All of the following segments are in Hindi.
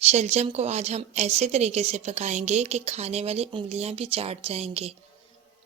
शलजम को आज हम ऐसे तरीके से पकाएंगे कि खाने वाली उंगलियां भी चाट जाएंगे।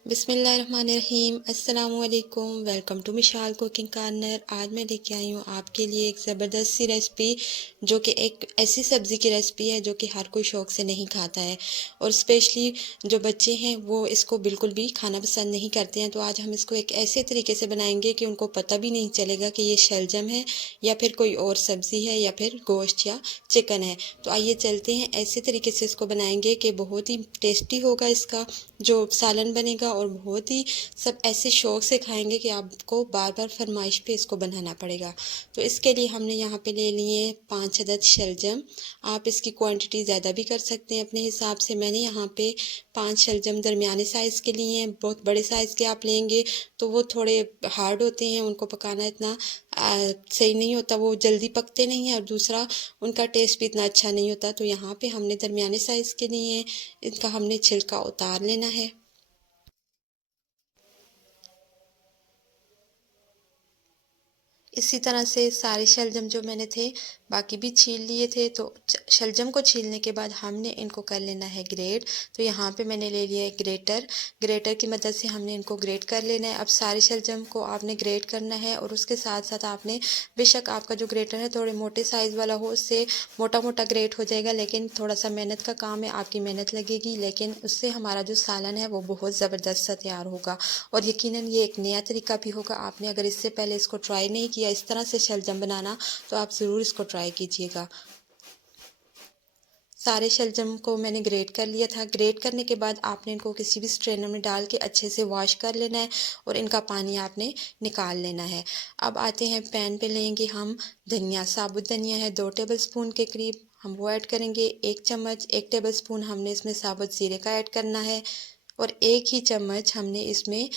बिस्मिल्लाहिर्रहमानिर्रहीम, अस्सलामुअलैकुम। Welcome to Mishal cooking corner. आज मैं लेके आई हूँ आपके लिए एक ज़बरदस्त सी रेसिपी, जो कि एक ऐसी सब्ज़ी की रेसिपी है जो कि हर कोई शौक़ से नहीं खाता है, और स्पेशली जो बच्चे हैं वो इसको बिल्कुल भी खाना पसंद नहीं करते हैं। तो आज हम इसको एक ऐसे तरीके से बनाएंगे कि उनको पता भी नहीं चलेगा कि ये शलजम है या फिर कोई और सब्ज़ी है या फिर गोश्त या चिकन है। तो आइए चलते हैं, ऐसे तरीके से इसको बनाएंगे कि बहुत ही टेस्टी होगा इसका जो सालन बनेगा, और बहुत ही सब ऐसे शौक़ से खाएंगे कि आपको बार बार फरमाइश पे इसको बनाना पड़ेगा। तो इसके लिए हमने यहाँ पे ले लिए 5 अदद शलजम। आप इसकी क्वांटिटी ज़्यादा भी कर सकते हैं अपने हिसाब से। मैंने यहाँ पे 5 शलजम दरमियाने साइज़ के लिए हैं। बहुत बड़े साइज़ के आप लेंगे तो वो थोड़े हार्ड होते हैं, उनको पकाना इतना सही नहीं होता, वो जल्दी पकते नहीं हैं, और दूसरा उनका टेस्ट भी इतना अच्छा नहीं होता। तो यहाँ पे हमने दरमियाने साइज़ के लिए हैं, इनका हमने छिलका उतार लेना है। इसी तरह से सारे शलजम जो मैंने थे बाकी भी छील लिए थे। तो शलजम को छीलने के बाद हमने इनको कर लेना है ग्रेट। तो यहाँ पे मैंने ले लिया है ग्रेटर। ग्रेटर की मदद से हमने इनको ग्रेट कर लेना है। अब सारे शलजम को आपने ग्रेट करना है, और उसके साथ साथ आपने, बेशक आपका जो ग्रेटर है थोड़े मोटे साइज़ वाला हो, उससे मोटा मोटा ग्रेट हो जाएगा, लेकिन थोड़ा सा मेहनत का काम है, आपकी मेहनत लगेगी, लेकिन उससे हमारा जो सालन है वो बहुत ज़बरदस्त सा तैयार होगा। और यकीनन ये एक नया तरीका भी होगा। आपने अगर इससे पहले इसको ट्राई नहीं किया इस तरह से शलजम बनाना, तो आप ज़रूर इसको ट्राई कीजिएगा। सारे शलजम को मैंने ग्रेट कर लिया था। ग्रेट करने के बाद आपने इनको किसी भी स्ट्रेनर में डाल के अच्छे से वॉश कर लेना है, और इनका पानी आपने निकाल लेना है। अब आते हैं, पैन पे लेंगे हम धनिया। साबुत धनिया है 2 टेबलस्पून के करीब, हम वो ऐड करेंगे। 1 चम्मच 1 टेबलस्पून हमने इसमें साबुत ज़ीरे का ऐड करना है, और 1 ही चम्मच हमने इसमें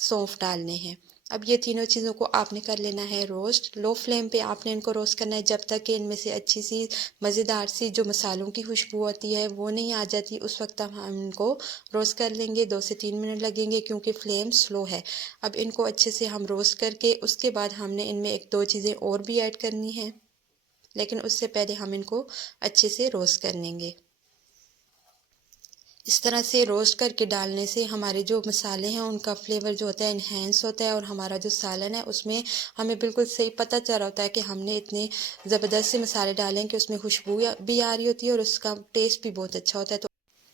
सौंफ डालने हैं। अब ये तीनों चीज़ों को आपने कर लेना है रोस्ट। लो फ्लेम पे आपने इनको रोस्ट करना है, जब तक कि इनमें से अच्छी सी मज़ेदार सी जो मसालों की खुशबू होती है वो नहीं आ जाती। उस वक्त हम इनको रोस्ट कर लेंगे। 2 से 3 मिनट लगेंगे क्योंकि फ्लेम स्लो है। अब इनको अच्छे से हम रोस्ट करके उसके बाद हमने इनमें 1-2 चीज़ें और भी ऐड करनी हैं, लेकिन उससे पहले हम इनको अच्छे से रोस्ट कर लेंगे। इस तरह से रोस्ट करके डालने से हमारे जो मसाले हैं उनका फ्लेवर जो होता है इन्हेंस होता है, और हमारा जो सालन है उसमें हमें बिल्कुल सही पता चल रहा होता है कि हमने इतने ज़बरदस्त से मसाले डाले हैं कि उसमें खुशबू भी आ रही होती है, और उसका टेस्ट भी बहुत अच्छा होता है।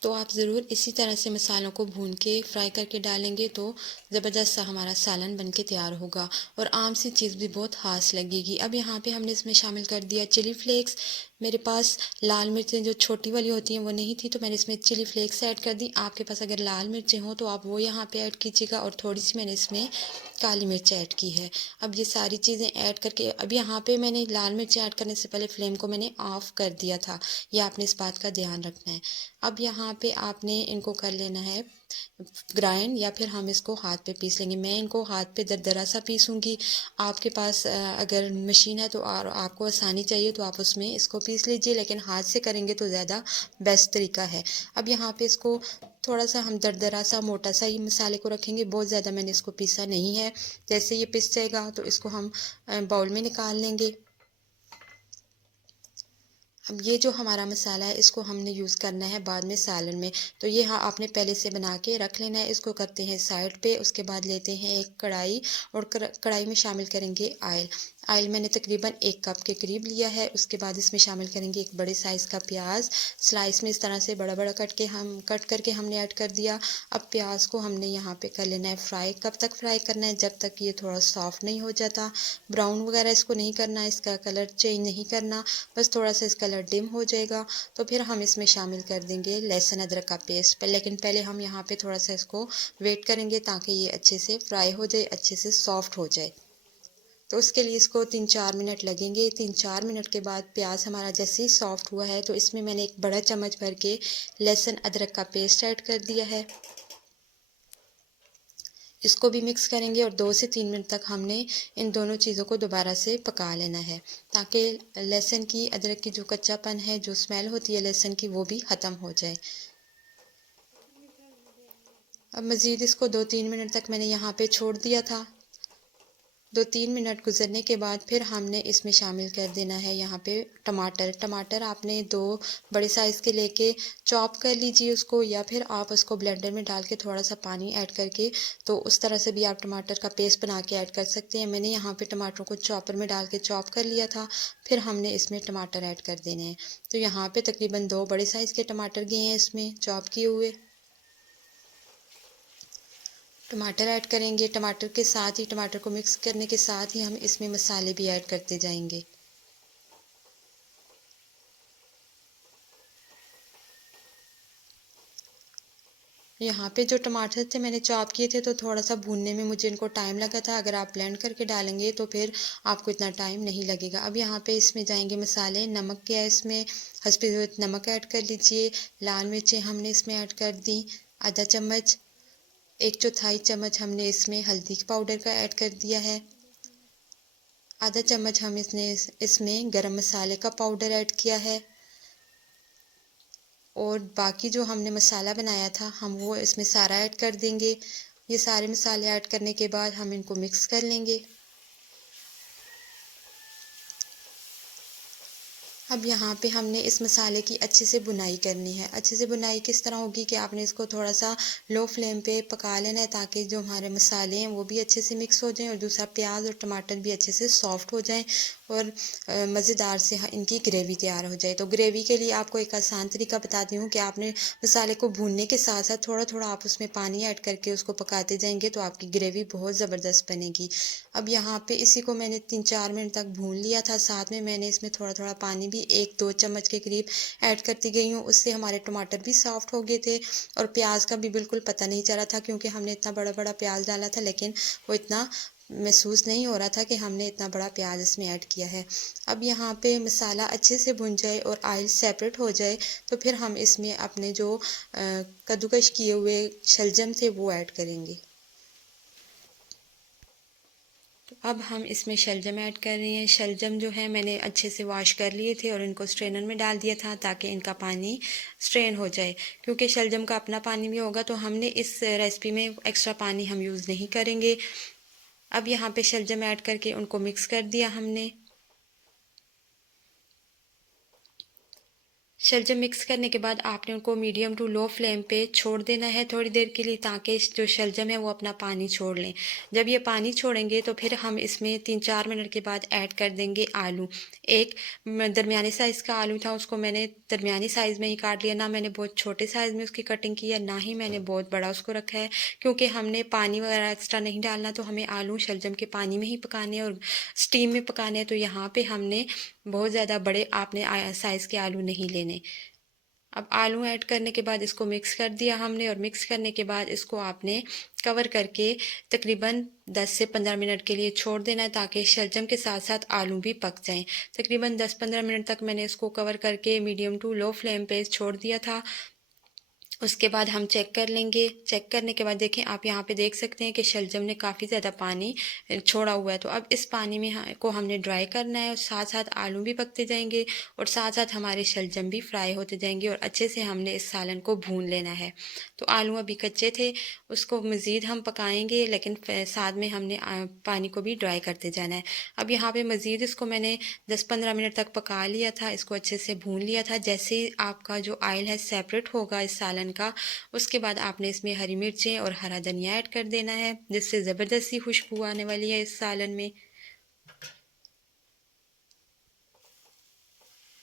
तो आप ज़रूर इसी तरह से मसालों को भून के फ्राई करके डालेंगे तो ज़बरदस्त सा हमारा सालन बन के तैयार होगा, और आम सी चीज़ भी बहुत ख़ास लगेगी। अब यहाँ पे हमने इसमें शामिल कर दिया चिली फ्लेक्स। मेरे पास लाल मिर्चें जो छोटी वाली होती हैं वो नहीं थी, तो मैंने इसमें चिली फ्लेक्स ऐड कर दी। आपके पास अगर लाल मिर्चें हों तो आप वो यहाँ पे ऐड कीजिएगा, और थोड़ी सी मैंने इसमें काली मिर्च ऐड की है। अब ये सारी चीज़ें ऐड करके, अब यहाँ पे मैंने लाल मिर्च ऐड करने से पहले फ्लेम को मैंने ऑफ़ कर दिया था, ये आपने इस बात का ध्यान रखना है। अब यहाँ पे आपने इनको कर लेना है ग्राइंड, या फिर हम इसको हाथ पे पीस लेंगे। मैं इनको हाथ पे दरदरा सा पीसूँगी। आपके पास अगर मशीन है तो, और आपको आसानी चाहिए तो आप उसमें इसको पीस लीजिए, लेकिन हाथ से करेंगे तो ज़्यादा बेस्ट तरीका है। अब यहाँ पे इसको थोड़ा सा हम दरदरा सा मोटा सा ही मसाले को रखेंगे, बहुत ज़्यादा मैंने इसको पीसा नहीं है। जैसे ये पिस जाएगा तो इसको हम बाउल में निकाल लेंगे। अब ये जो हमारा मसाला है इसको हमने यूज़ करना है बाद में सालन में। तो ये हाँ आपने पहले से बना के रख लेना है। इसको करते हैं साइड पे। उसके बाद लेते हैं एक कढ़ाई, और कढ़ाई में शामिल करेंगे ऑयल। ऑयल मैंने तकरीबन 1 कप के करीब लिया है। उसके बाद इसमें शामिल करेंगे एक बड़े साइज़ का प्याज। स्लाइस में इस तरह से बड़ा बड़ा कट करके हमने ऐड कर दिया। अब प्याज को हमने यहाँ पे कर लेना है फ्राई। कब तक फ्राई करना है? जब तक ये थोड़ा सॉफ्ट नहीं हो जाता। ब्राउन वगैरह इसको नहीं करना, इसका कलर चेंज नहीं करना, बस थोड़ा सा इसका कलर डिम हो जाएगा तो फिर हम इसमें शामिल कर देंगे लहसुन अदरक का पेस्ट। लेकिन पहले हम यहाँ पे थोड़ा सा इसको वेट करेंगे ताकि ये अच्छे से फ्राई हो जाए, अच्छे से सॉफ्ट हो जाए। तो उसके लिए इसको 3-4 मिनट लगेंगे। 3-4 मिनट के बाद प्याज हमारा जैसे ही सॉफ्ट हुआ है तो इसमें मैंने एक बड़ा चम्मच भर के लहसुन अदरक का पेस्ट ऐड कर दिया है। इसको भी मिक्स करेंगे, और 2 से 3 मिनट तक हमने इन दोनों चीज़ों को दोबारा से पका लेना है, ताकि लहसुन की, अदरक की जो कच्चापन है, जो स्मेल होती है लहसुन की, वो भी ख़त्म हो जाए। अब मज़ीद इसको 2-3 मिनट तक मैंने यहाँ पे छोड़ दिया था। 2-3 मिनट गुज़रने के बाद फिर हमने इसमें शामिल कर देना है यहाँ पे टमाटर। टमाटर आपने 2 बड़े साइज़ के लेके चॉप कर लीजिए उसको, या फिर आप उसको ब्लेंडर में डाल के थोड़ा-सा पानी ऐड करके तो उस तरह से भी आप टमाटर का पेस्ट बना के ऐड कर सकते हैं। मैंने यहाँ पे टमाटरों को चॉपर में डाल के चॉप कर लिया था, फिर हमने इसमें टमाटर ऐड कर देने हैं। तो यहाँ पे तकरीबन 2 बड़े साइज़ के टमाटर गए हैं इसमें चॉप किए हुए। टमाटर ऐड करेंगे, टमाटर के साथ ही टमाटर को मिक्स करने के साथ ही हम इसमें मसाले भी ऐड करते जाएंगे। यहाँ पे जो टमाटर थे मैंने चॉप किए थे तो थोड़ा सा भूनने में मुझे इनको टाइम लगा था। अगर आप ब्लेंड करके डालेंगे तो फिर आपको इतना टाइम नहीं लगेगा। अब यहाँ पे इसमें जाएंगे मसाले। नमक क्या है इसमें हस्बे ज़रूरत नमक ऐड कर लीजिए। लाल मिर्चें हमने इसमें ऐड कर दी आधा चम्मच। 1/4 चम्मच हमने इसमें हल्दी पाउडर का ऐड कर दिया है। आधा चम्मच हम इसमें गरम मसाले का पाउडर ऐड किया है। और बाकी जो हमने मसाला बनाया था हम वो इसमें सारा ऐड कर देंगे। ये सारे मसाले ऐड करने के बाद हम इनको मिक्स कर लेंगे। अब यहाँ पे हमने इस मसाले की अच्छे से भुनाई करनी है। अच्छे से भुनाई किस तरह होगी कि आपने इसको थोड़ा सा लो फ्लेम पे पका लेना है, ताकि जो हमारे मसाले हैं वो भी अच्छे से मिक्स हो जाएं और दूसरा प्याज और टमाटर भी अच्छे से सॉफ्ट हो जाएं और मज़ेदार से इनकी ग्रेवी तैयार हो जाए। तो ग्रेवी के लिए आपको एक आसान तरीका बताती हूँ कि आपने मसाले को भूनने के साथ साथ थोड़ा थोड़ा आप उसमें पानी ऐड करके उसको पकाते जाएंगे तो आपकी ग्रेवी बहुत ज़बरदस्त बनेगी। अब यहाँ पे इसी को मैंने 3-4 मिनट तक भून लिया था। साथ में मैंने इसमें थोड़ा थोड़ा पानी भी 1-2 चम्मच के करीब ऐड करती गई हूँ। उससे हमारे टमाटर भी सॉफ्ट हो गए थे और प्याज का भी बिल्कुल पता नहीं चला था, क्योंकि हमने इतना बड़ा बड़ा प्याज डाला था लेकिन वो इतना महसूस नहीं हो रहा था कि हमने इतना बड़ा प्याज इसमें ऐड किया है। अब यहाँ पे मसाला अच्छे से भुन जाए और ऑयल सेपरेट हो जाए तो फिर हम इसमें अपने जो कद्दूकश किए हुए शलजम थे वो ऐड करेंगे। तो अब हम इसमें शलजम ऐड कर रहे हैं। शलजम जो है मैंने अच्छे से वॉश कर लिए थे और इनको स्ट्रेनर में डाल दिया था ताकि इनका पानी स्ट्रेन हो जाए, क्योंकि शलजम का अपना पानी भी होगा तो हमने इस रेसिपी में एक्स्ट्रा पानी हम यूज़ नहीं करेंगे। अब यहाँ पे शलजम ऐड करके उनको मिक्स कर दिया हमने। शलजम मिक्स करने के बाद आपने उनको मीडियम टू लो फ्लेम पे छोड़ देना है थोड़ी देर के लिए, ताकि जो शलजम है वो अपना पानी छोड़ लें। जब ये पानी छोड़ेंगे तो फिर हम इसमें 3-4 मिनट के बाद ऐड कर देंगे आलू। एक दरमियाने साइज़ का आलू था, उसको मैंने दरमियानी साइज़ में ही काट लिया। ना मैंने बहुत छोटे साइज़ में उसकी कटिंग की है, ना ही मैंने बहुत बड़ा उसको रखा है, क्योंकि हमने पानी वगैरह एक्स्ट्रा नहीं डालना। तो हमें आलू शलजम के पानी में ही पकाने और स्टीम में पकाने हैं। तो यहाँ पे हमने बहुत ज़्यादा बड़े आपने साइज़ के आलू नहीं लेने। अब आलू ऐड करने के बाद इसको मिक्स कर दिया हमने, और मिक्स करने के बाद इसको आपने कवर करके तकरीबन 10 से 15 मिनट के लिए छोड़ देना है, ताकि शलजम के साथ साथ आलू भी पक जाएं। तकरीबन 10-15 मिनट तक मैंने इसको कवर करके मीडियम टू लो फ्लेम पे छोड़ दिया था। उसके बाद हम चेक कर लेंगे। चेक करने के बाद देखें, आप यहाँ पे देख सकते हैं कि शलजम ने काफ़ी ज़्यादा पानी छोड़ा हुआ है। तो अब इस पानी में को हमने ड्राई करना है और साथ साथ आलू भी पकते जाएंगे और साथ साथ हमारे शलजम भी फ्राई होते जाएंगे, और अच्छे से हमने इस सालन को भून लेना है। तो आलू अभी कच्चे थे, उसको मज़ीद हम पकाएंगे, लेकिन साथ में हमने पानी को भी ड्राई करते जाना है। अब यहाँ पर मज़ीद इसको मैंने 10-15 मिनट तक पका लिया था, इसको अच्छे से भून लिया था। जैसे ही आपका जो ऑयल है सेपरेट होगा इस सालन का, उसके बाद आपने इसमें हरी मिर्चें और हरा धनिया ऐड कर देना है, जिससे ज़बरदस्त सी खुशबू आने वाली है इस सालन में।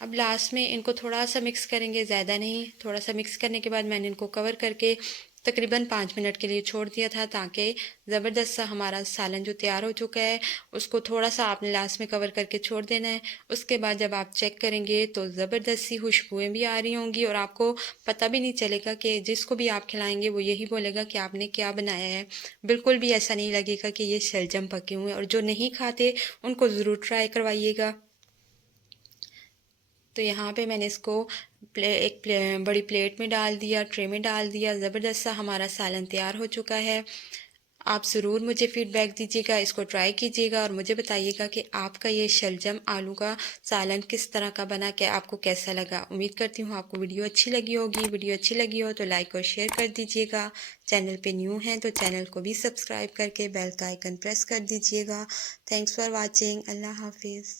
अब लास्ट में इनको थोड़ा सा मिक्स करेंगे, ज़्यादा नहीं। थोड़ा सा मिक्स करने के बाद मैंने इनको कवर करके तकरीबन 5 मिनट के लिए छोड़ दिया था, ताकि ज़बरदस्त सा हमारा सालन जो तैयार हो चुका है उसको थोड़ा सा आपने लास्ट में कवर करके छोड़ देना है। उसके बाद जब आप चेक करेंगे तो ज़बरदस्त सी खुशबुएँ भी आ रही होंगी, और आपको पता भी नहीं चलेगा कि जिसको भी आप खिलाएंगे वो यही बोलेगा कि आपने क्या बनाया है। बिल्कुल भी ऐसा नहीं लगेगा कि ये शलजम पके हुए हैं। और जो नहीं खाते उनको ज़रूर ट्राई करवाइएगा। तो यहाँ पे मैंने इसको बड़ी प्लेट में डाल दिया, ट्रे में डाल दिया। ज़बरदस्त सा हमारा सालन तैयार हो चुका है। आप ज़रूर मुझे फ़ीडबैक दीजिएगा, इसको ट्राई कीजिएगा और मुझे बताइएगा कि आपका ये शलजम आलू का सालन किस तरह का बना, क्या आपको कैसा लगा। उम्मीद करती हूँ आपको वीडियो अच्छी लगी होगी। वीडियो अच्छी लगी हो तो लाइक और शेयर कर दीजिएगा। चैनल पे न्यू हैं तो चैनल को भी सब्सक्राइब करके बेल का आइकन प्रेस कर दीजिएगा। Thanks for watching. अल्लाह हाफिज़।